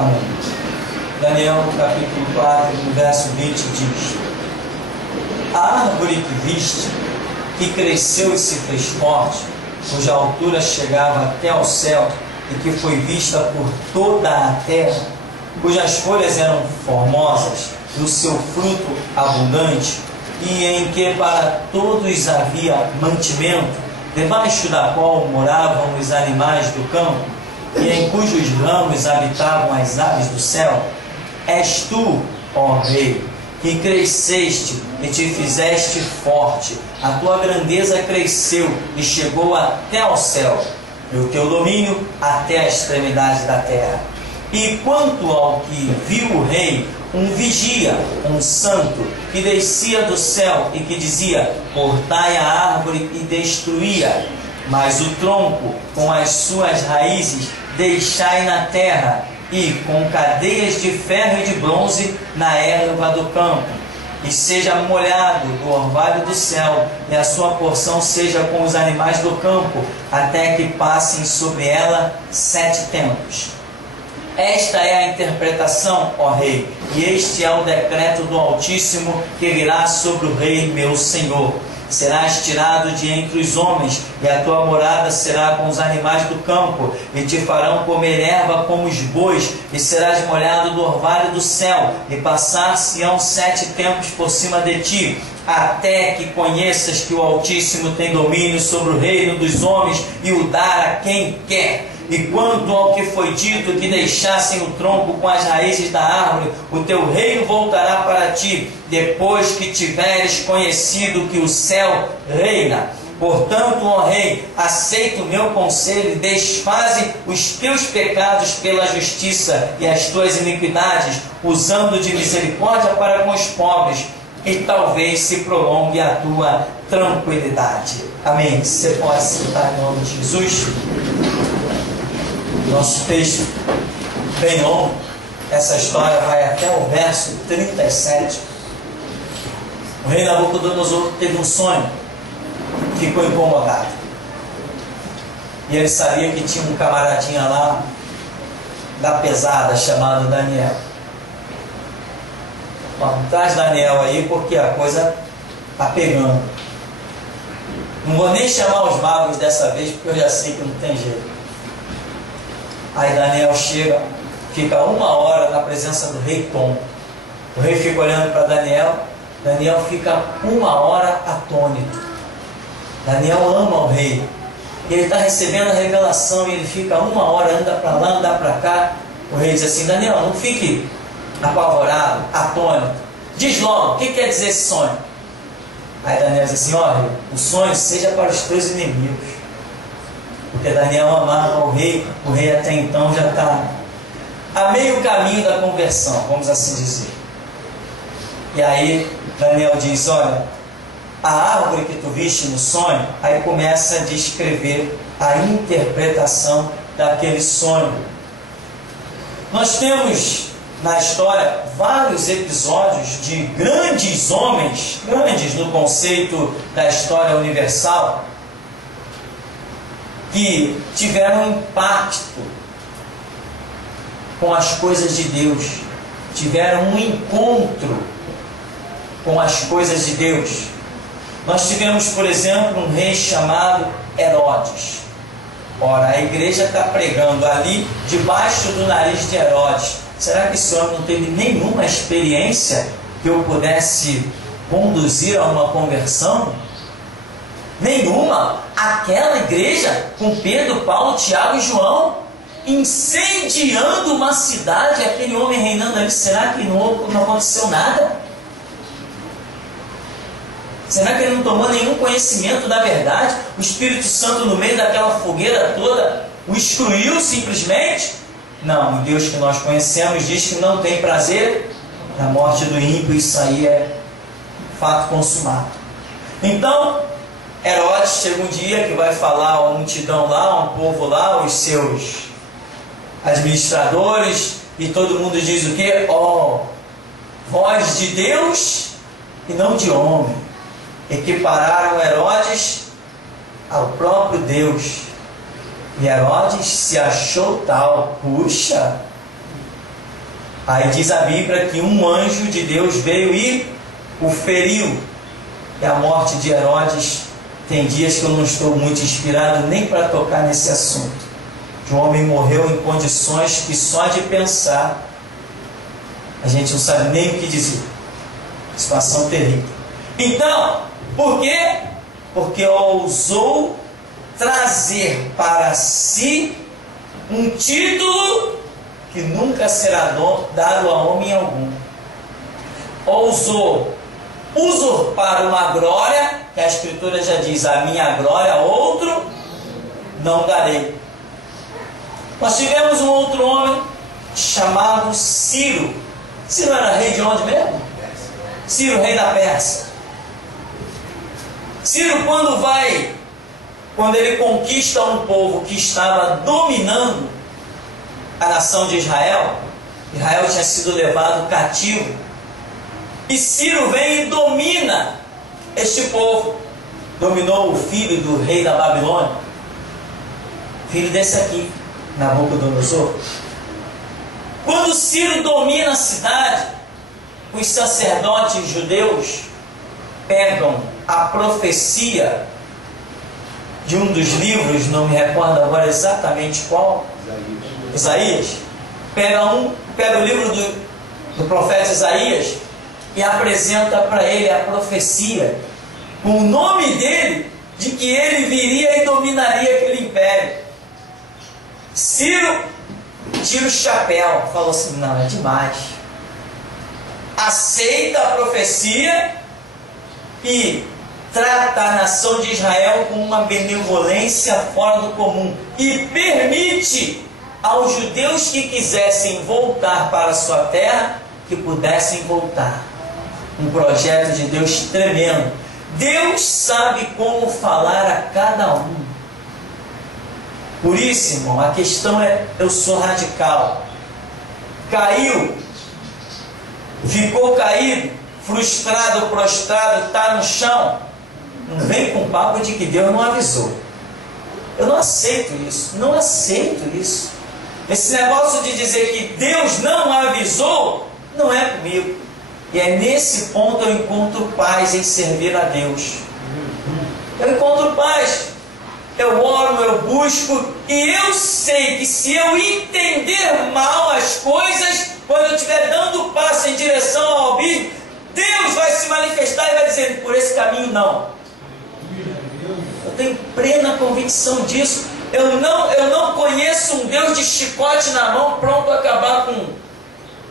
Amém. Daniel, capítulo 4, no verso 20, diz: a árvore que viste, que cresceu e se fez forte, cuja altura chegava até ao céu, e que foi vista por toda a terra, cujas folhas eram formosas, e o seu fruto abundante, e em que para todos havia mantimento, debaixo da qual moravam os animais do campo, e em cujos ramos habitavam as aves do céu, és tu, ó Rei, que cresceste e te fizeste forte, a tua grandeza cresceu e chegou até ao céu, e o teu domínio até a extremidade da terra. E quanto ao que viu o rei, um vigia, um santo, que descia do céu e que dizia: cortai a árvore e destruí-a, mas o tronco com as suas raízes deixai na terra, e com cadeias de ferro e de bronze na erva do campo, e seja molhado do orvalho do céu, e a sua porção seja com os animais do campo, até que passem sobre ela 7 tempos. Esta é a interpretação, ó Rei, e este é o decreto do Altíssimo que virá sobre o Rei meu Senhor. Serás tirado de entre os homens, e a tua morada será com os animais do campo, e te farão comer erva como os bois, e serás molhado do orvalho do céu, e passar-se-ão 7 tempos por cima de ti, até que conheças que o Altíssimo tem domínio sobre o reino dos homens, e o dar a quem quer. E quanto ao que foi dito, que deixassem o tronco com as raízes da árvore, o teu reino voltará para ti, depois que tiveres conhecido que o céu reina. Portanto, ó Rei, aceita o meu conselho e desfaze os teus pecados pela justiça e as tuas iniquidades, usando de misericórdia para com os pobres, e talvez se prolongue a tua tranquilidade. Amém. Você pode sentar em nome de Jesus. Nosso texto bem longo, essa história vai até o verso 37. O rei Nabucodonosor teve um sonho, ficou incomodado. E ele sabia que tinha um camaradinha lá, da pesada, chamado Daniel. Bom, traz Daniel aí, porque a coisa está pegando. Não vou nem chamar os magos dessa vez, porque eu já sei que não tem jeito. Aí Daniel chega, fica 1 hora na presença do rei Tom. O rei fica olhando para Daniel. Daniel fica 1 hora atônito. Daniel ama o rei. Ele está recebendo a revelação e ele fica 1 hora, anda para lá, anda para cá. O rei diz assim: Daniel, não fique apavorado, atônito. Diz logo, o que quer dizer esse sonho? Aí Daniel diz assim: ó, o sonho seja para os teus inimigos. Porque Daniel amava o rei até então já está a meio caminho da conversão, vamos assim dizer. E aí Daniel diz: olha, a árvore que tu viste no sonho, aí começa a descrever a interpretação daquele sonho. Nós temos na história vários episódios de grandes homens, grandes no conceito da história universal, que tiveram impacto com as coisas de Deus, tiveram um encontro com as coisas de Deus. Nós tivemos, por exemplo, um rei chamado Herodes. Ora, a igreja está pregando ali debaixo do nariz de Herodes. Será que esse homem não teve nenhuma experiência que eu pudesse conduzir a uma conversão? Nenhuma. Aquela igreja com Pedro, Paulo, Tiago e João incendiando uma cidade, aquele homem reinando ali. Será que não aconteceu nada? Será que ele não tomou nenhum conhecimento da verdade? O Espírito Santo no meio daquela fogueira toda o excluiu simplesmente? Não, o Deus que nós conhecemos diz que não tem prazer na morte do ímpio. Isso aí é fato consumado. Então Herodes chega um dia que vai falar a multidão lá, um povo lá, os seus administradores, e todo mundo diz o quê? Ó, voz de Deus e não de homem. Equipararam Herodes ao próprio Deus. E Herodes se achou tal. Puxa, Aí diz a Bíblia que um anjo de Deus veio e o feriu. E a morte de Herodes, tem dias que eu não estou muito inspirado nem para tocar nesse assunto. O homem morreu em condições que só de pensar a gente não sabe nem o que dizer. Situação terrível. Então, por quê? Porque ousou trazer para si um título que nunca será dado a homem algum. Ousou usurpar uma glória, que a Escritura já diz, a minha glória a outro não darei. Nós tivemos um outro homem chamado Ciro. Ciro era rei de onde mesmo? Ciro, rei da Pérsia. Ciro, quando ele conquista um povo que estava dominando a nação de Israel, Israel tinha sido levado cativo, e Ciro vem e domina este povo. Dominou o filho do rei da Babilônia, filho desse aqui, Nabucodonosor. Quando Ciro domina a cidade, os sacerdotes judeus pegam a profecia de um dos livros, não me recordo agora exatamente qual, Isaías. Pega o livro do profeta Isaías e apresenta para ele a profecia com o nome dele, de que ele viria e dominaria aquele império. Ciro tira o chapéu, falou assim: não, é demais. Aceita a profecia e trata a nação de Israel com uma benevolência fora do comum e permite aos judeus que quisessem voltar para a sua terra que pudessem voltar. Um projeto de Deus tremendo. Deus sabe como falar a cada um. Por isso, irmão, a questão é: eu sou radical. Caiu, ficou caído, frustrado, prostrado, está no chão. Não vem com papo de que Deus não avisou. Eu não aceito isso, não aceito isso. Esse negócio de dizer que Deus não avisou, não é comigo. E é nesse ponto eu encontro paz em servir a Deus. Eu encontro paz. Eu oro, eu busco, e eu sei que se eu entender mal as coisas, quando eu estiver dando passo em direção ao abismo, Deus vai se manifestar e vai dizer: por esse caminho não. Eu tenho plena convicção disso. Eu não conheço um Deus de chicote na mão pronto a acabar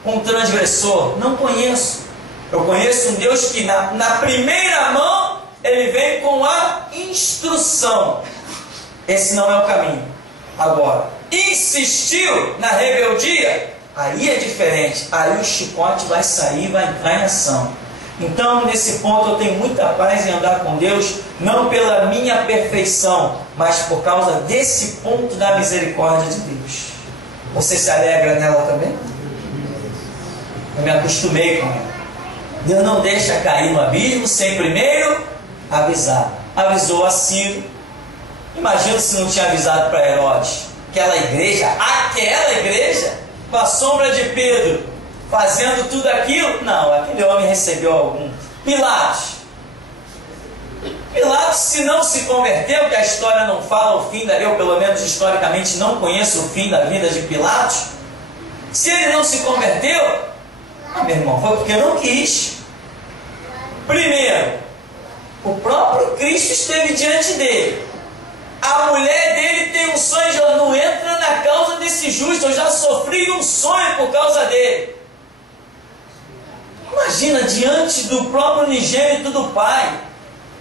com o transgressor. Não conheço. Eu conheço um Deus que na primeira mão ele vem com a instrução. Esse não é o caminho. Agora, insistiu na rebeldia, aí é diferente. Aí o chicote vai sair, vai entrar em ação. Então, nesse ponto, eu tenho muita paz em andar com Deus, não pela minha perfeição, mas por causa desse ponto da misericórdia de Deus. Você se alegra nela também? Eu me acostumei com ela. Deus não deixa cair no abismo sem primeiro avisar. Avisou a Ciro. Imagina se não tinha avisado para Herodes. Aquela igreja, com a sombra de Pedro, fazendo tudo aquilo. Não, aquele homem recebeu algum. Pilatos, se não se converteu, que a história não fala o fim eu pelo menos historicamente não conheço o fim da vida de Pilatos. Se ele não se converteu, meu irmão, foi porque não quis. Primeiro, o próprio Cristo esteve diante dele. A mulher dele tem um sonho, ela não entra na causa desse justo, eu já sofri um sonho por causa dele. Imagina, diante do próprio unigênito do Pai.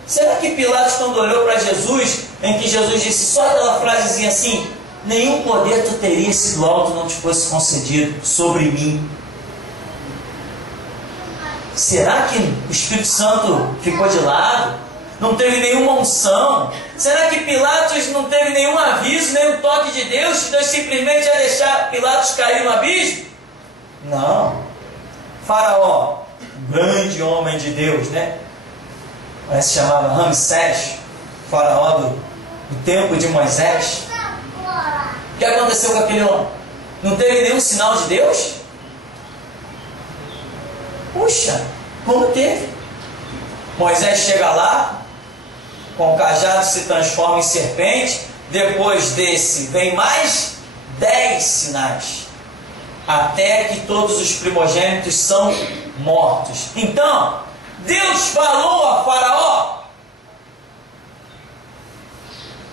Será que Pilatos, quando olhou para Jesus, em que Jesus disse só aquela frasezinha assim: nenhum poder tu terias se do alto não te fosse concedido sobre mim? Será que o Espírito Santo ficou de lado? Não teve nenhuma unção? Será que Pilatos não teve nenhum aviso, nenhum toque de Deus, que Deus simplesmente ia deixar Pilatos cair no abismo? Não. Faraó, grande homem de Deus, né? Mas se chamava Ramsés, faraó do tempo de Moisés. O que aconteceu com aquele homem? Não teve nenhum sinal de Deus? Puxa, como teve? Moisés chega lá, com o cajado se transforma em serpente, depois desse vem mais 10 sinais, até que todos os primogênitos são mortos. Então, Deus falou a Faraó?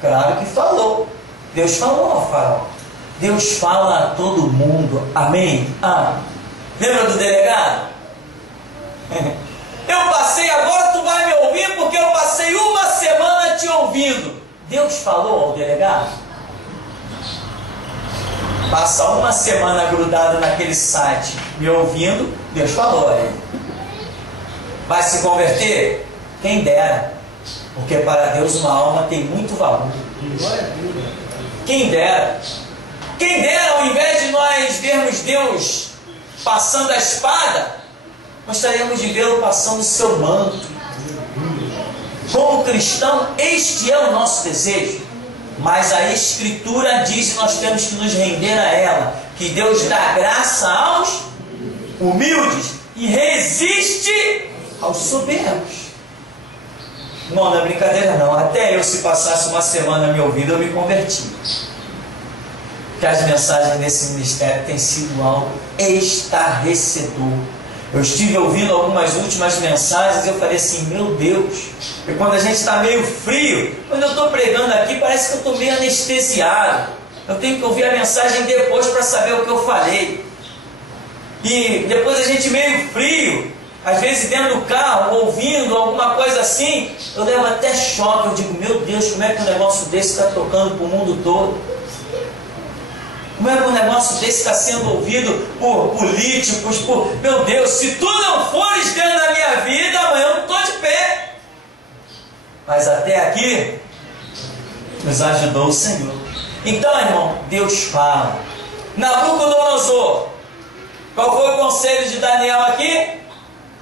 Claro que falou. Deus falou a Faraó. Deus fala a todo mundo. Amém? Lembra do delegado? Eu passei, agora tu vai me ouvir porque eu passei uma semana te ouvindo. Deus falou ao delegado? Passa uma semana grudado naquele site me ouvindo, Deus falou a ele. Vai se converter? Quem dera. Porque para Deus uma alma tem muito valor. Quem dera. Quem dera, ao invés de nós vermos Deus passando a espada, gostaríamos de vê-lo passando o seu manto. Como cristão, este é o nosso desejo. Mas a Escritura diz que nós temos que nos render a ela, que Deus dá graça aos humildes e resiste aos soberbos. Não é brincadeira não. Até eu, se passasse uma semana me ouvindo, eu me converti. Que as mensagens desse ministério têm sido algo estarrecedor. Eu estive ouvindo algumas últimas mensagens e eu falei assim, meu Deus, e quando a gente está meio frio, quando eu estou pregando aqui, parece que eu estou meio anestesiado. Eu tenho que ouvir a mensagem depois para saber o que eu falei. E depois a gente meio frio, às vezes dentro do carro, ouvindo alguma coisa assim, eu levo até choque. Eu digo, meu Deus, como é que um negócio desse está tocando para o mundo todo? Como é que um negócio desse está sendo ouvido por políticos, Meu Deus, se tu não fores dentro da minha vida, amanhã eu não estou de pé. Mas até aqui, nos ajudou o Senhor. Então, irmão, Deus fala. Nabucodonosor, qual foi o conselho de Daniel aqui?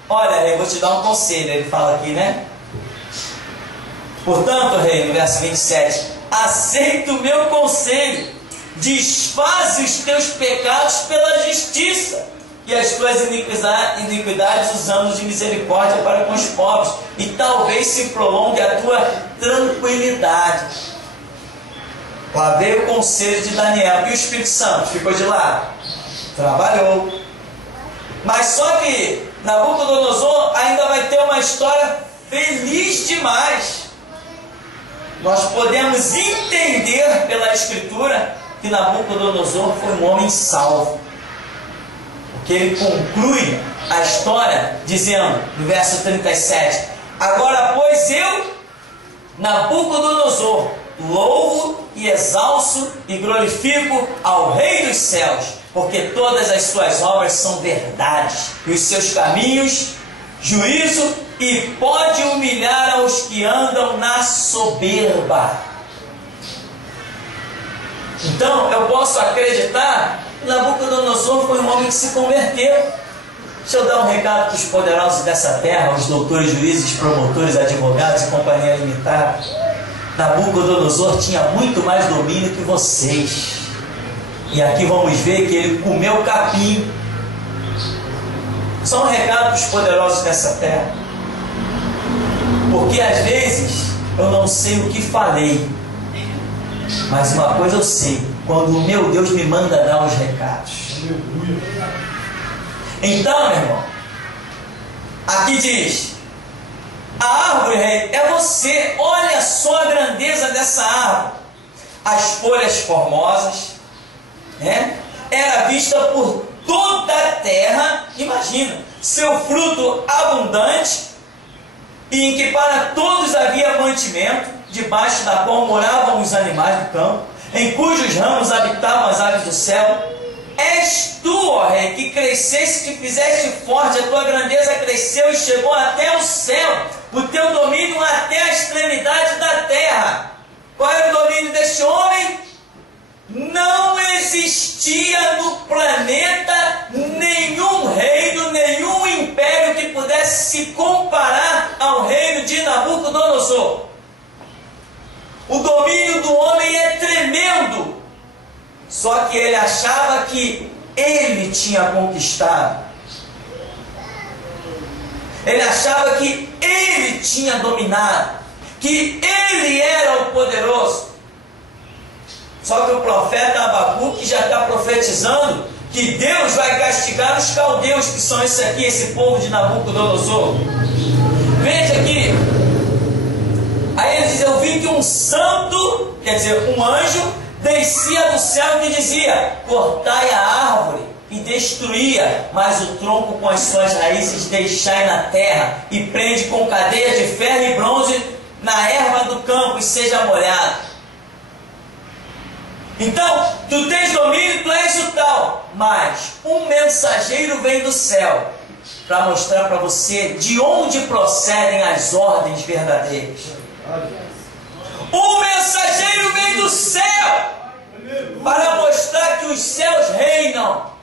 Olha, eu vou te dar um conselho, ele fala aqui, né? Portanto, rei, no verso 27, aceita o meu conselho. Desfaze os teus pecados pela justiça e as tuas iniquidades os anos de misericórdia para com os pobres, e talvez se prolongue a tua tranquilidade. Lá veio o conselho de Daniel. E o Espírito Santo ficou de lado? Trabalhou. Mas só que Nabucodonosor ainda vai ter uma história feliz demais. Nós podemos entender pela Escritura que Nabucodonosor foi um homem salvo. Porque ele conclui a história dizendo, no verso 37, agora, pois eu, Nabucodonosor, louvo e exalço e glorifico ao Rei dos céus, porque todas as suas obras são verdades, e os seus caminhos, juízo, e pode humilhar aos que andam na soberba. Então, eu posso acreditar que Nabucodonosor foi um homem que se converteu. Deixa eu dar um recado para os poderosos dessa terra, os doutores, juízes, promotores, advogados e companhia limitada. Nabucodonosor tinha muito mais domínio que vocês. E aqui vamos ver que ele comeu capim. Só um recado para os poderosos dessa terra. Porque às vezes eu não sei o que falei. Mas uma coisa eu sei, quando o meu Deus me manda dar os recados. Então, meu irmão, aqui diz, a árvore, rei, é você. Olha só a grandeza dessa árvore. As folhas formosas, né? Era vista por toda a terra. Imagina, seu fruto abundante, e em que para todos havia mantimento, debaixo da qual moravam os animais do campo, em cujos ramos habitavam as aves do céu. És tu, ó rei, que cresceste, que fizeste forte, a tua grandeza cresceu e chegou até o céu, o teu domínio até a extremidade da terra. Qual era o domínio deste homem? Não existia no planeta nenhum reino, nenhum império que pudesse se comparar ao reino de Nabucodonosor. O domínio do homem é tremendo. Só que ele achava que ele tinha conquistado. Ele achava que ele tinha dominado, que ele era o poderoso. Só que o profeta Abacuque já está profetizando que Deus vai castigar os caldeus, que são esse aqui, esse povo de Nabucodonosor. Veja aqui. Aí ele diz: eu vi que um santo, quer dizer, um anjo, descia do céu e dizia: cortai a árvore e destruía, mas o tronco com as suas raízes deixai na terra, e prende com cadeia de ferro e bronze na erva do campo, e seja molhado. Então, tu tens domínio, tu és o tal, mas um mensageiro vem do céu para mostrar para você de onde procedem as ordens verdadeiras. Um mensageiro vem do céu para mostrar que os céus reinam.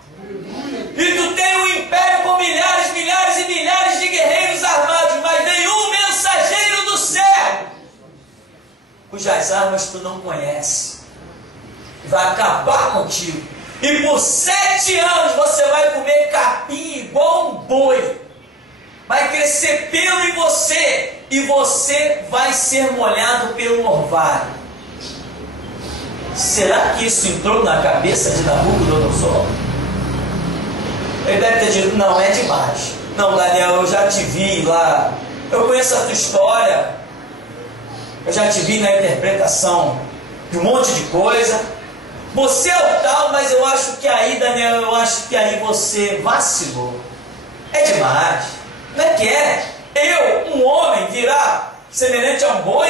E tu tem um império com milhares, milhares e milhares de guerreiros armados, mas vem um mensageiro do céu, cujas armas tu não conheces. Vai acabar contigo. E por 7 anos você vai comer capim igual um boi. Vai crescer pelo em você. E você vai ser molhado pelo orvalho. Será que isso entrou na cabeça de Nabucodonosor? Ele deve ter dito: não, é demais. Não, Daniel, eu já te vi lá. Eu conheço a tua história. Eu já te vi na interpretação de um monte de coisa. Você é o tal, mas eu acho que aí, Daniel, eu acho que aí você vacilou. É demais. Não é que é? Eu, um homem, virar semelhante a um boi?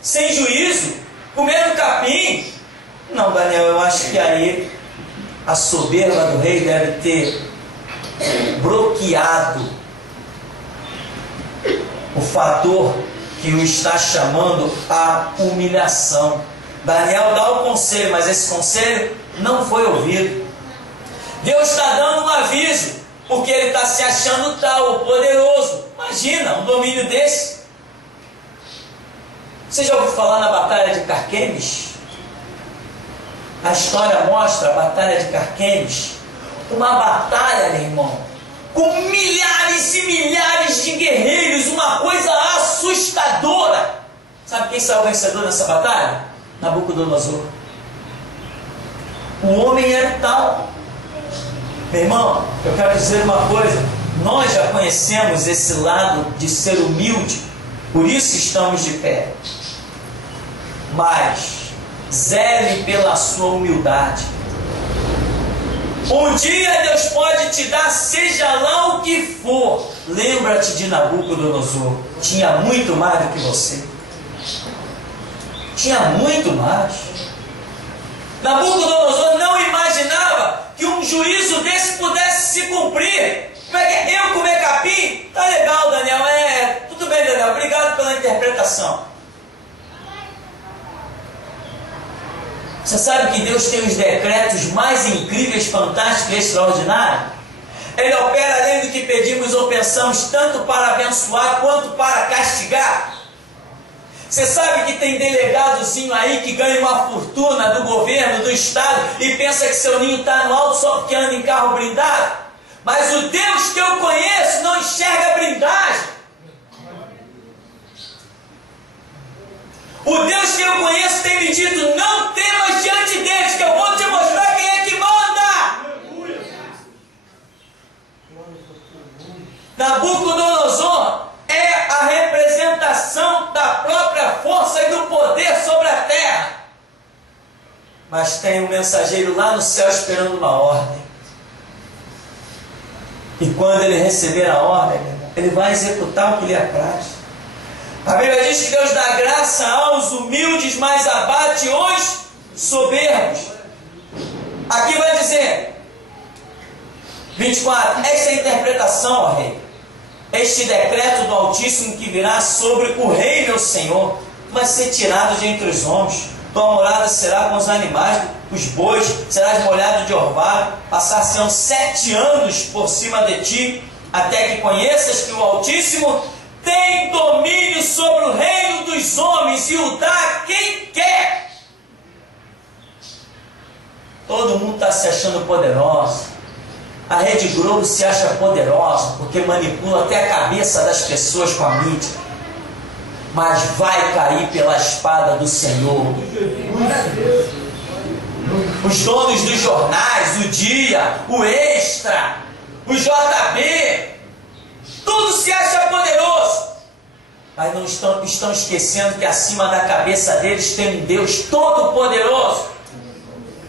Sem juízo? Comendo capim? Não, Daniel, eu acho que aí a soberba do rei deve ter bloqueado o fator que o está chamando a humilhação. Daniel dá o conselho, mas esse conselho não foi ouvido. Deus está dando um aviso, porque ele está se achando tal, o poderoso. Imagina um domínio desse. Você já ouviu falar na Batalha de Carquemes? A história mostra a Batalha de Carquemes. Uma batalha, meu irmão, com milhares e milhares de guerreiros, uma coisa assustadora. Sabe quem saiu vencedor nessa batalha? Nabucodonosor. O homem era tal. Meu irmão, eu quero dizer uma coisa: nós já conhecemos esse lado de ser humilde, por isso estamos de pé. Mas zele pela sua humildade. Um dia Deus pode te dar, seja lá o que for. Lembra-te de Nabucodonosor. Tinha muito mais do que você. Tinha muito mais. Nabucodonosor não imaginava que um juízo desse pudesse se cumprir. Como é que eu comer capim? Tá legal, Daniel. Tudo bem, Daniel. Obrigado pela interpretação. Você sabe que Deus tem os decretos mais incríveis, fantásticos e extraordinários? Ele opera além do que pedimos ou pensamos, tanto para abençoar quanto para castigar. Você sabe que tem delegadozinho aí que ganha uma fortuna do governo, do estado, e pensa que seu ninho está no alto só porque anda em carro blindado? Mas o Deus que eu conheço não enxerga blindagem. O Deus que eu conheço tem me dito: não temas diante deles, que eu vou te mostrar quem é que manda. Nabucodonosor é a representação da própria força e do poder sobre a terra. Mas tem um mensageiro lá no céu esperando uma ordem. E quando ele receber a ordem, ele vai executar o que lhe apraz. A Bíblia diz que Deus dá graça aos humildes, mas abate os soberbos. Aqui vai dizer, 24, esta é a interpretação, ó rei. Este decreto do Altíssimo que virá sobre o rei, meu Senhor, vai ser tirado de entre os homens. Tua morada será com os animais, os bois, serás molhado de orvalho. Passar-se-ão 7 anos por cima de ti, até que conheças que o Altíssimo tem domínio sobre o reino dos homens e o dá a quem quer. Todo mundo está se achando poderoso. A Rede Globo se acha poderosa porque manipula até a cabeça das pessoas com a mídia. Mas vai cair pela espada do Senhor. Os donos dos jornais, o Dia, o Extra, o JB, tudo se acha poderoso. Mas não estão esquecendo que acima da cabeça deles tem um Deus todo-poderoso,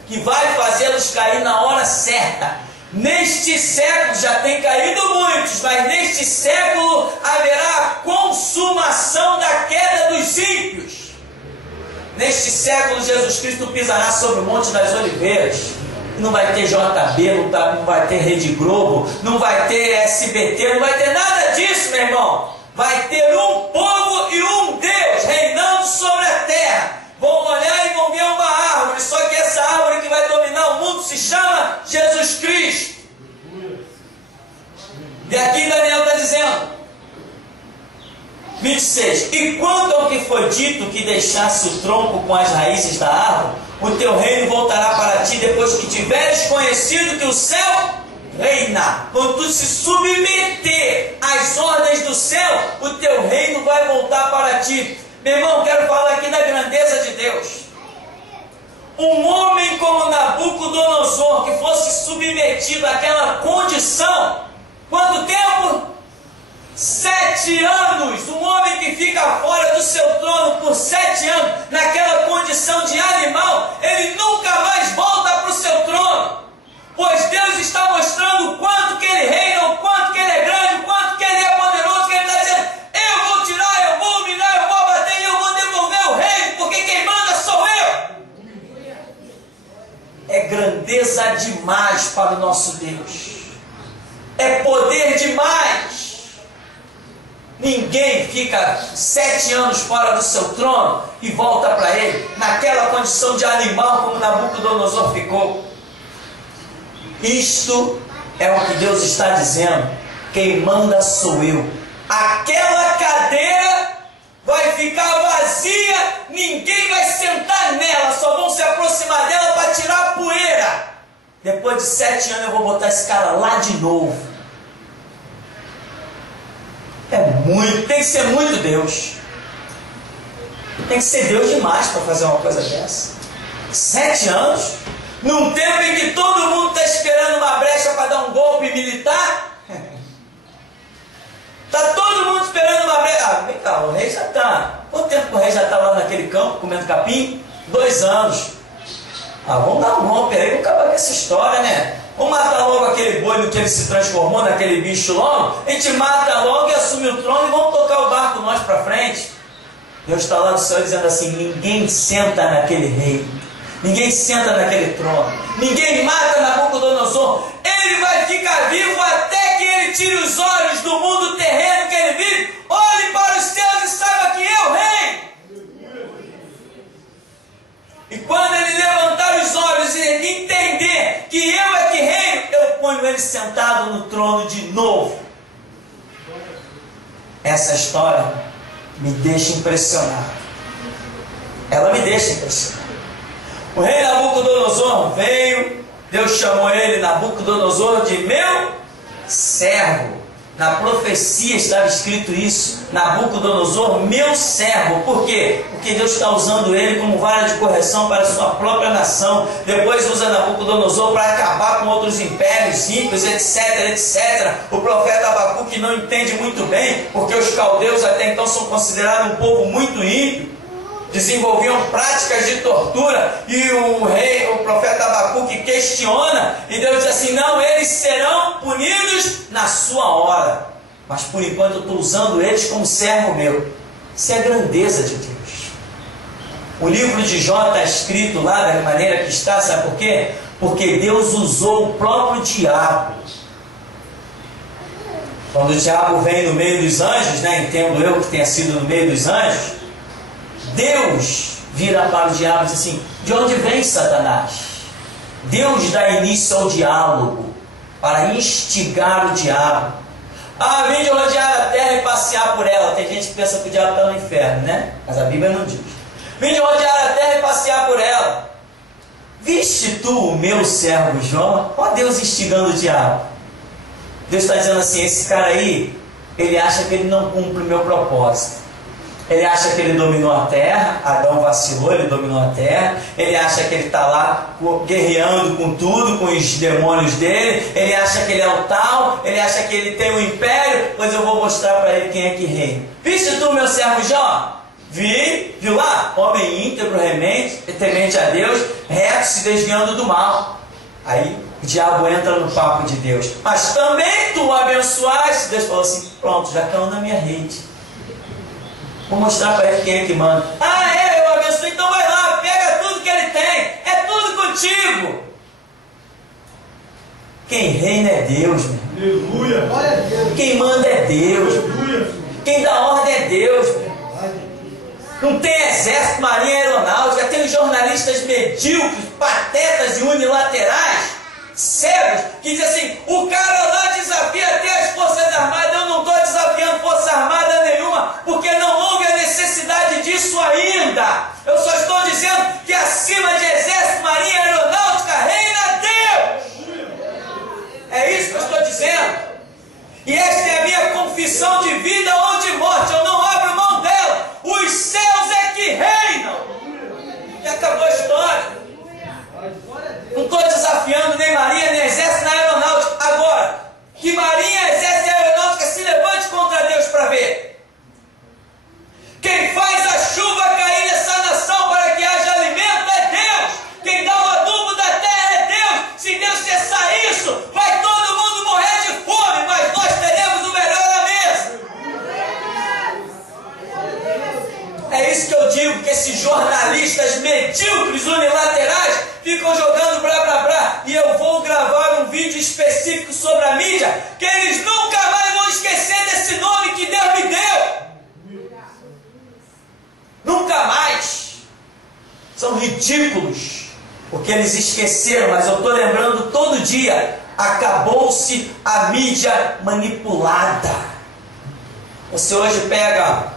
que vai fazê-los cair na hora certa. Neste século já tem caído muitos, mas neste século haverá a consumação da queda dos ímpios. Neste século Jesus Cristo pisará sobre o Monte das Oliveiras. Não vai ter JB, não vai ter Rede Globo, não vai ter SBT, não vai ter nada disso, meu irmão. Vai ter um povo e um Deus reinando sobre a terra. Vão olhar e vão ver uma árvore, só que essa árvore que vai dominar o mundo se chama Jesus Cristo. E aqui Daniel está dizendo, 26, e quanto ao que foi dito que deixasse o tronco com as raízes da árvore, o teu reino voltará para ti depois que tiveres conhecido que o céu reina. Quando tu se submeter às ordens do céu, o teu reino vai voltar para ti. Meu irmão, quero falar aqui da grandeza de Deus. Um homem como Nabucodonosor, que fosse submetido àquela condição, quanto tempo? 7 anos. Um homem que fica fora do seu trono por 7 anos, naquela condição de animal, ele nunca mais volta para o seu trono. Pois Deus está mostrando o quanto que Ele reina, o quanto que Ele é grande, o quanto que Ele é poderoso, que Ele está dizendo, eu vou tirar, eu vou humilhar, eu vou bater e eu vou devolver o reino, porque quem manda sou eu. É grandeza demais para o nosso Deus. É poder demais. Ninguém fica 7 anos fora do seu trono e volta para Ele, naquela condição de animal como Nabucodonosor ficou. Isto é o que Deus está dizendo. Quem manda sou eu. Aquela cadeira vai ficar vazia, ninguém vai sentar nela, só vão se aproximar dela para tirar a poeira. Depois de 7 anos eu vou botar esse cara lá de novo. Tem que ser muito Deus. Tem que ser Deus demais para fazer uma coisa dessa. 7 anos? Num tempo em que todo mundo está esperando uma brecha para dar um golpe militar? Está todo mundo esperando uma brecha. Ah, vem cá, o rei já está. Quanto tempo o rei já está lá naquele campo comendo capim? 2 anos. Ah, vamos dar um golpe aí, vamos acabar com essa história, né? Vamos matar logo aquele boi no que ele se transformou, naquele bicho logo. A gente mata logo e assume o trono e vamos tocar o barco nós para frente. Deus está lá no céu dizendo assim, ninguém senta naquele rei. Ninguém senta naquele trono. Ninguém mata Nabucodonosor. Ele vai ficar vivo até que ele tire os olhos do mundo terreno que ele vive. Olhe para os céus e saiba que eu reino. E quando ele levantar os olhos e ele entender que eu é que reino, eu ponho ele sentado no trono de novo. Essa história me deixa impressionado. Ela me deixa impressionado. O rei Nabucodonosor veio, Deus chamou ele, Nabucodonosor, de meu servo. Na profecia estava escrito isso, Nabucodonosor, meu servo. Por quê? Porque Deus está usando ele como vara de correção para a sua própria nação. Depois usa Nabucodonosor para acabar com outros impérios, ímpios, etc, etc. O profeta Abacuque não entende muito bem, porque os caldeus até então são considerados um povo muito ímpio. Desenvolviam práticas de tortura, e o profeta Abacuque questiona, e Deus diz assim, não, eles serão punidos na sua hora, mas por enquanto eu estou usando eles como servo meu. Isso é a grandeza de Deus. O livro de Jó está escrito lá da maneira que está, sabe por quê? Porque Deus usou o próprio diabo. Quando o diabo vem no meio dos anjos, né, entendo eu que tenha sido no meio dos anjos, Deus vira para o diabo e diz assim, de onde vem Satanás? Deus dá início ao diálogo para instigar o diabo. Ah, vem de rodear a terra e passear por ela. Tem gente que pensa que o diabo está no inferno, né? Mas a Bíblia não diz. Vem de rodear a terra e passear por ela. viste tu o meu servo Jó? Ó Deus instigando o diabo. Deus está dizendo assim, esse cara aí, ele acha que ele não cumpre o meu propósito. Ele acha que ele dominou a terra, Adão vacilou, ele dominou a terra. Ele acha que ele está lá guerreando com tudo, com os demônios dele. Ele acha que ele é o tal, ele acha que ele tem um império, pois eu vou mostrar para ele quem é que reina. Viste tu meu servo Jó? Viu lá? Homem íntegro, temente a Deus, reto, se desviando do mal. Aí o diabo entra no papo de Deus. Mas também tu o abençoaste. Deus falou assim, pronto, já caiu na minha rede. Vou mostrar para ele quem é que manda. Ah, eu abençoei, então vai lá, pega tudo que ele tem. É tudo contigo. Quem reina é Deus, meu irmão. Aleluia. Quem manda é Deus. Aleluia. Quem dá ordem é Deus, meu. Não tem exército, marinha, aeronáutica, tem os jornalistas medíocres, patetas e unilaterais, cegos, que dizem assim, o cara lá desafia até as forças armadas. Eu não estou desafiando força armada nenhuma, porque não houve a necessidade disso ainda. Eu só estou dizendo que acima de exército, marinha e aeronáutica reina Deus. É isso que eu estou dizendo. E esta é a minha confissão de vida ou de morte. Eu não abro mão dela. Os céus é que reinam. E acabou a história. Não estou desafiando nem marinha, nem exército, nem aeronáutica. Agora, que marinha, exército e aeronáutica se levante contra Deus para ver. Quem faz a chuva cair nessa nação para que haja alimento é Deus. Quem dá o adubo da terra é Deus. Se Deus cessar isso, vai todo mundo morrer de fome, mas nós teremos o melhor na mesa. É isso que eu digo, que esses jornalistas medíocres, unilaterais, ficam jogando blá blá blá. E eu vou gravar um vídeo específico sobre a mídia, que eles nunca mais vão esquecer desse nome que Deus me deu. Nunca mais. São ridículos, porque eles esqueceram, mas eu estou lembrando todo dia. Acabou-se a mídia manipulada. Você hoje pega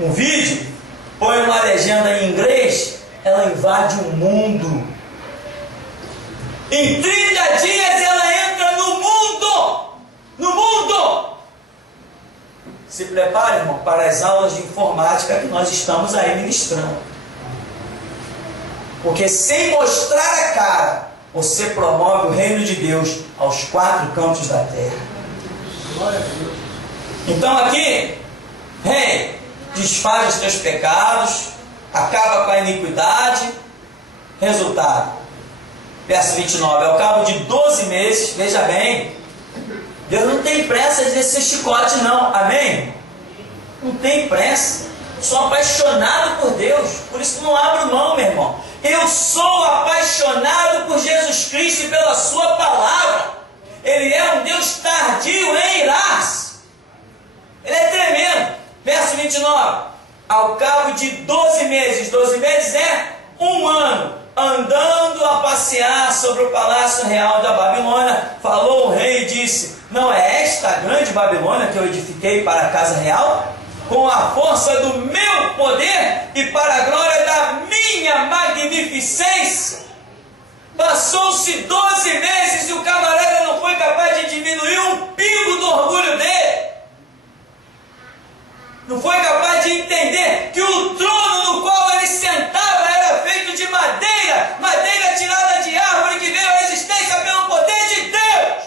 um vídeo, põe uma legenda em inglês, ela invade o mundo. Em 30 dias ela entra no mundo. No mundo. Se prepare, irmão, para as aulas de informática que nós estamos aí ministrando. Porque sem mostrar a cara, você promove o reino de Deus aos 4 cantos da terra. Então aqui, rei, desfaz os teus pecados, acaba com a iniquidade. Resultado, verso 29, ao cabo de 12 meses, veja bem, Deus não tem pressa de descer chicote não, amém? Não tem pressa. Sou apaixonado por Deus, por isso não abro mão, meu irmão. Eu sou apaixonado por Jesus Cristo e pela sua palavra. Ele é um Deus tardio em irar-se. Ele é tremendo. Verso 29, ao cabo de 12 meses é 1 ano, andando a passear sobre o palácio real da Babilônia, falou o rei e disse, não é esta a grande Babilônia que eu edifiquei para a casa real? Com a força do meu poder e para a glória da minha magnificência. Passou-se 12 meses e o camarada não foi capaz de diminuir um pingo do orgulho dele. Não foi capaz de entender que o trono no qual ele sentava era feito de madeira, madeira tirada de árvore que veio à existência pelo poder de Deus.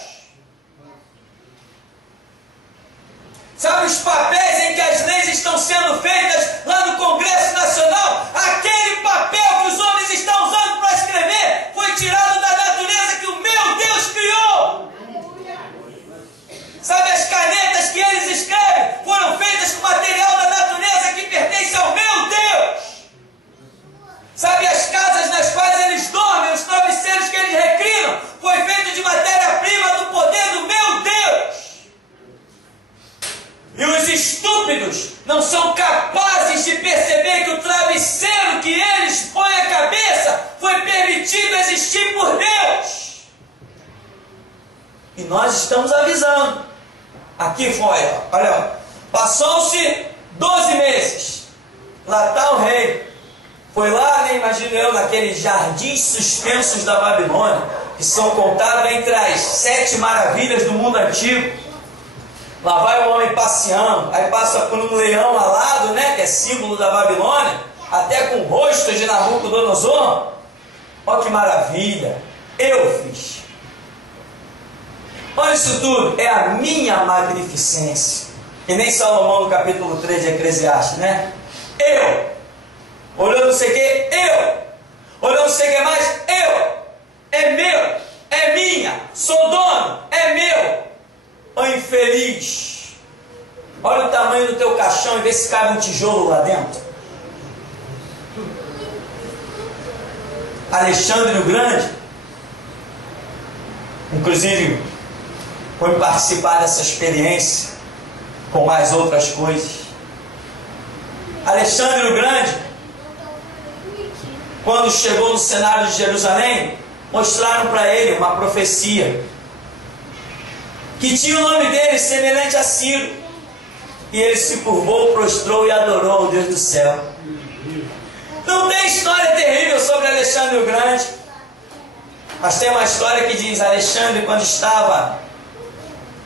Sabe os papéis em que as leis estão sendo feitas lá no Congresso Nacional? Aquele papel que os homens estão usando para escrever foi tirado da natureza que o meu Deus criou. Sabe as canetas que eles escrevem foram feitas com material da natureza que pertence ao meu Deus. Sabe as casas nas quais eles dormem, os travesseiros que eles reclinam, foi feito de matéria-prima do poder do meu Deus. E os estúpidos não são capazes de perceber que o travesseiro que eles põem a cabeça foi permitido existir por Deus. E nós estamos avisando. Aqui foi, olha, passou-se 12 meses. Lá está o rei. Foi lá, né, imagino eu, naqueles jardins suspensos da Babilônia, que são contados entre as 7 maravilhas do mundo antigo. Lá vai o homem passeando, aí passa por um leão alado, né, que é símbolo da Babilônia, até com o rosto de Nabucodonosor. Olha que maravilha, eu fiz. Olha isso tudo, é a minha magnificência. Que nem Salomão no capítulo 3 de Eclesiastes, né? Eu. Olhou não sei o que, eu. Olhou não sei o que mais, eu. É meu, é minha, sou dono, é meu. Ô infeliz, olha o tamanho do teu caixão e vê se cabe um tijolo lá dentro. Alexandre o Grande, inclusive, foi participar dessa experiência com mais outras coisas. Alexandre o Grande, quando chegou no cenário de Jerusalém, mostraram para ele uma profecia que tinha o nome dele semelhante a Ciro, e ele se curvou, prostrou e adorou o Deus do céu. Não tem história terrível sobre Alexandre o Grande, mas tem uma história que diz: Alexandre, quando estava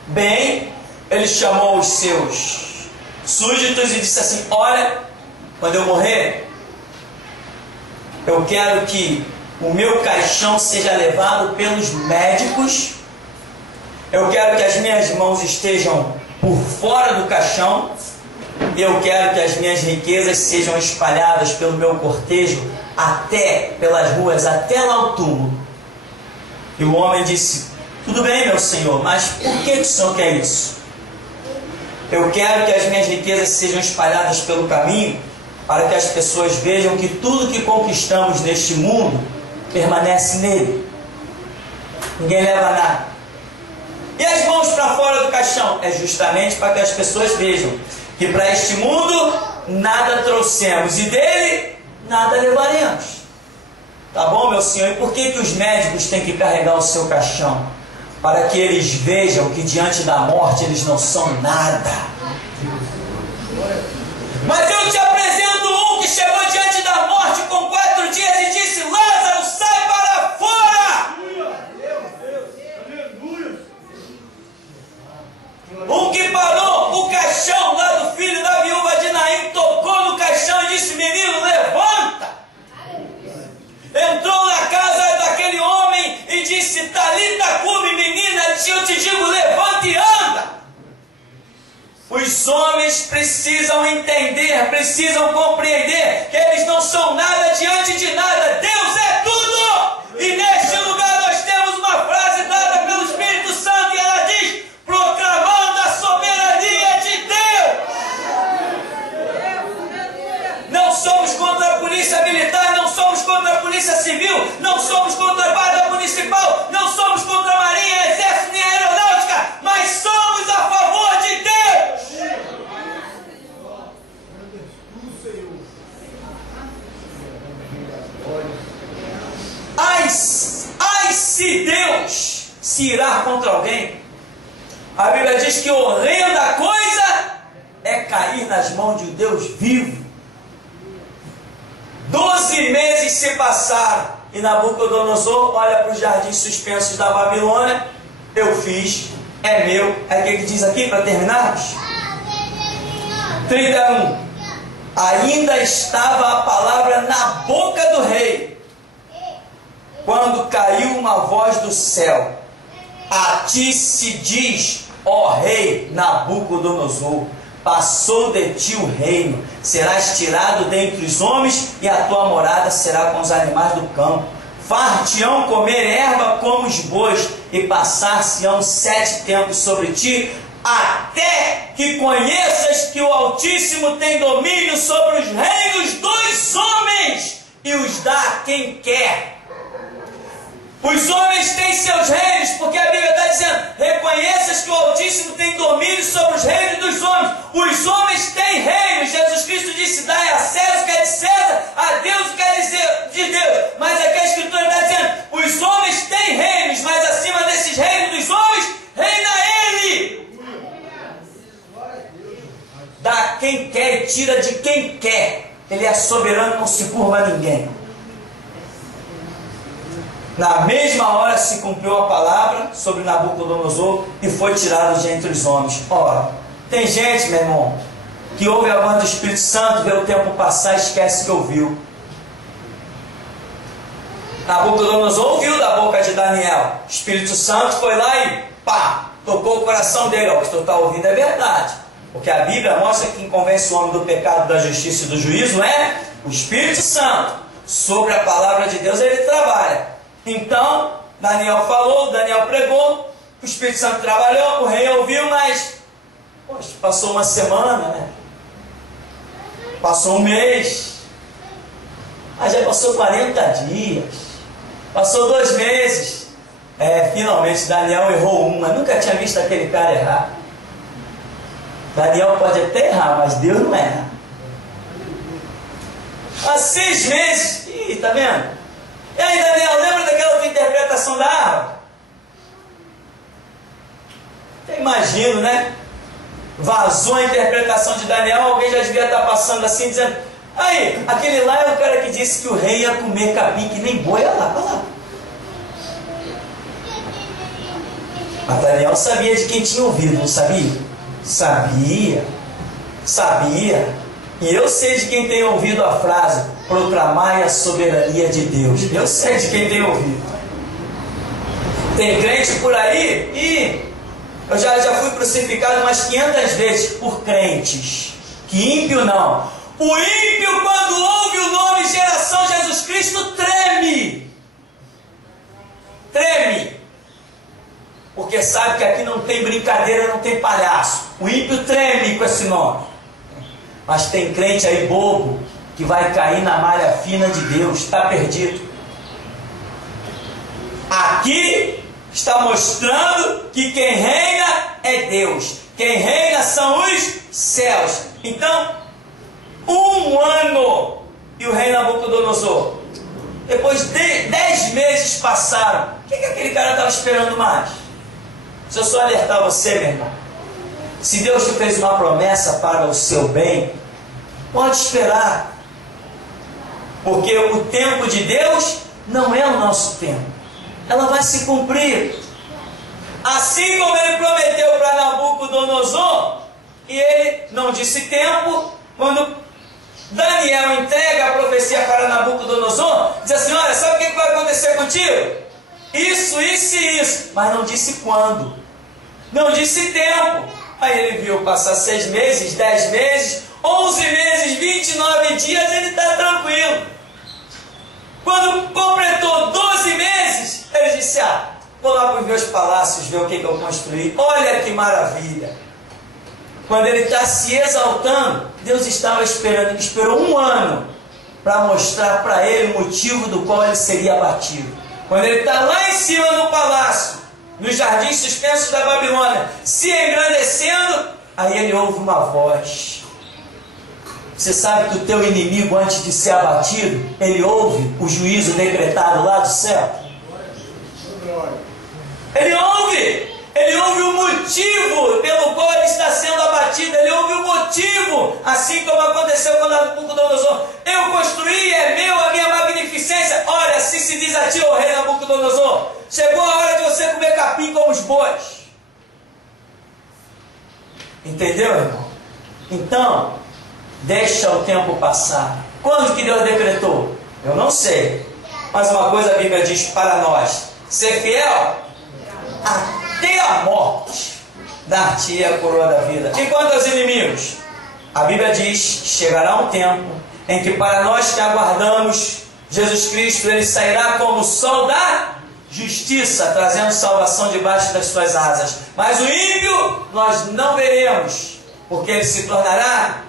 bem, ele chamou os seus súditos e disse assim: olha, quando eu morrer, eu quero que o meu caixão seja levado pelos médicos, eu quero que as minhas mãos estejam por fora do caixão, e eu quero que as minhas riquezas sejam espalhadas pelo meu cortejo até pelas ruas, até lá ao túmulo. E o homem disse: tudo bem, meu senhor, mas por que o senhor quer isso? Eu quero que as minhas riquezas sejam espalhadas pelo caminho, para que as pessoas vejam que tudo que conquistamos neste mundo permanece nele. Ninguém leva nada. E as mãos para fora do caixão? É justamente para que as pessoas vejam que para este mundo nada trouxemos e dele nada levaremos. Tá bom, meu senhor? E por que os médicos têm que carregar o seu caixão? Para que eles vejam que diante da morte eles não são nada. Mas eu te apresento um que chegou diante da morte com 4 dias e disse: Lázaro, sai para fora! Um que parou o caixão lá do filho da viúva de Naim, tocou no caixão e disse: menino, levanta! Entrou na casa daquele homem e disse: Talita cumi, menina, eu te digo, levanta e anda. Os homens precisam entender, precisam compreender que eles não são nada diante de nada. Deus é tudo! E neste lugar nós temos uma frase dada pelo Espírito Santo e ela diz: proclamando a soberania de Deus. Não somos contra a polícia militar, não somos contra a polícia civil, não somos contra a guarda municipal, não somos contra a marinha, exército nem a aeronáutica, mas somos a favor de Deus. Ai se Deus se irá contra alguém. A Bíblia diz que horrenda coisa é cair nas mãos de um Deus vivo. 12 meses se passaram e Nabucodonosor olha para os jardins suspensos da Babilônia. Eu fiz, é meu. Aí o que diz aqui para terminarmos? 31. Ainda estava a palavra na boca do rei, quando caiu uma voz do céu: a ti se diz, ó rei Nabucodonosor, passou de ti o reino, serás tirado dentre os homens, e a tua morada será com os animais do campo. Far-te-ão comer erva como os bois, e passar-se-ão 7 tempos sobre ti, até que conheças que o Altíssimo tem domínio sobre os reinos dos homens, e os dá a quem quer. Os homens têm seus reinos, porque a Bíblia está dizendo: reconheças que o Altíssimo tem domínio sobre os reinos dos homens. Os homens têm reinos. Jesus Cristo disse: dai a César o que é de César, a Deus o que é de Deus. Mas aqui a Escritura está dizendo: os homens têm reinos, mas acima desses reinos dos homens, reina Ele. Dá a quem quer e tira de quem quer. Ele é soberano, não se curva a ninguém. Na mesma hora se cumpriu a palavra sobre Nabucodonosor e foi tirado de entre os homens. Ora, tem gente, meu irmão, que ouve a voz do Espírito Santo, vê o tempo passar e esquece que ouviu. Nabucodonosor ouviu da boca de Daniel. O Espírito Santo foi lá e pá, tocou o coração dele. O que tu está ouvindo é verdade. Porque a Bíblia mostra que quem convence o homem do pecado, da justiça e do juízo é o Espírito Santo. Sobre a palavra de Deus ele trabalha. Então, Daniel falou, Daniel pregou, o Espírito Santo trabalhou, o rei ouviu, mas poxa, passou uma semana, né? Passou um mês, mas já passou 40 dias, passou 2 meses. Finalmente Daniel errou uma, nunca tinha visto aquele cara errar. Daniel pode até errar, mas Deus não erra. Há 6 meses, ih, tá vendo? E aí, Daniel, lembra daquela tua interpretação da árvore? Eu imagino, né? Vazou a interpretação de Daniel, alguém já devia estar passando assim, dizendo: aí, aquele lá é o cara que disse que o rei ia comer capim que nem boi, olha lá. Mas Daniel sabia de quem tinha ouvido, não sabia? Sabia. E eu sei de quem tem ouvido a frase: proclamai a soberania de Deus. Eu sei de quem tem ouvido. Tem crente por aí e eu já fui crucificado umas 500 vezes por crentes. Que ímpio não. O ímpio, quando ouve o nome Geração Jesus Cristo, treme. Treme. Porque sabe que aqui não tem brincadeira, não tem palhaço. O ímpio treme com esse nome. Mas tem crente aí bobo que vai cair na malha fina de Deus, está perdido. Aqui está mostrando que quem reina é Deus. Quem reina são os céus. Então, 1 ano e o rei Nabucodonosor. Depois de 10 meses passaram. O que aquele cara estava esperando mais? Se eu só alertar você, meu irmão, se Deus te fez uma promessa para o seu bem, pode esperar. Porque o tempo de Deus não é o nosso tempo. Ela vai se cumprir. Assim como ele prometeu para Nabucodonosor, e ele não disse tempo, quando Daniel entrega a profecia para Nabucodonosor, diz assim: olha, sabe o que vai acontecer contigo? Isso, isso e isso. Mas não disse quando. Não disse tempo. Aí ele viu passar 6 meses, 10 meses, 11 meses, 29 dias, ele está tranquilo. Quando completou 12 meses, ele disse: vou lá para os meus palácios ver o que eu construí. Olha que maravilha. Quando ele está se exaltando, Deus estava esperando, ele esperou 1 ano para mostrar para ele o motivo do qual ele seria abatido. Quando ele está lá em cima no palácio, nos jardins suspensos da Babilônia, se engrandecendo, aí ele ouve uma voz. Você sabe que o teu inimigo, antes de ser abatido, ele ouve o juízo decretado lá do céu? Ele ouve o motivo pelo qual ele está sendo abatido, ele ouve o motivo, assim como aconteceu com Nabucodonosor. Eu construí, é meu, a minha magnificência. Olha, assim se diz a ti, ó rei Nabucodonosor, chegou a hora de você comer capim como os bois. Entendeu, irmão? Então, deixa o tempo passar. Quando que Deus decretou? Eu não sei. Mas uma coisa a Bíblia diz para nós: ser fiel até a morte, dar-te a coroa da vida. E quanto aos inimigos? A Bíblia diz que chegará um tempo em que para nós que aguardamos Jesus Cristo, ele sairá como o sol da justiça, trazendo salvação debaixo das suas asas. Mas o ímpio nós não veremos, porque ele se tornará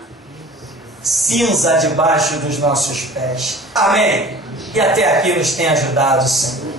cinza debaixo dos nossos pés. Amém? E até aqui nos tem ajudado o Senhor.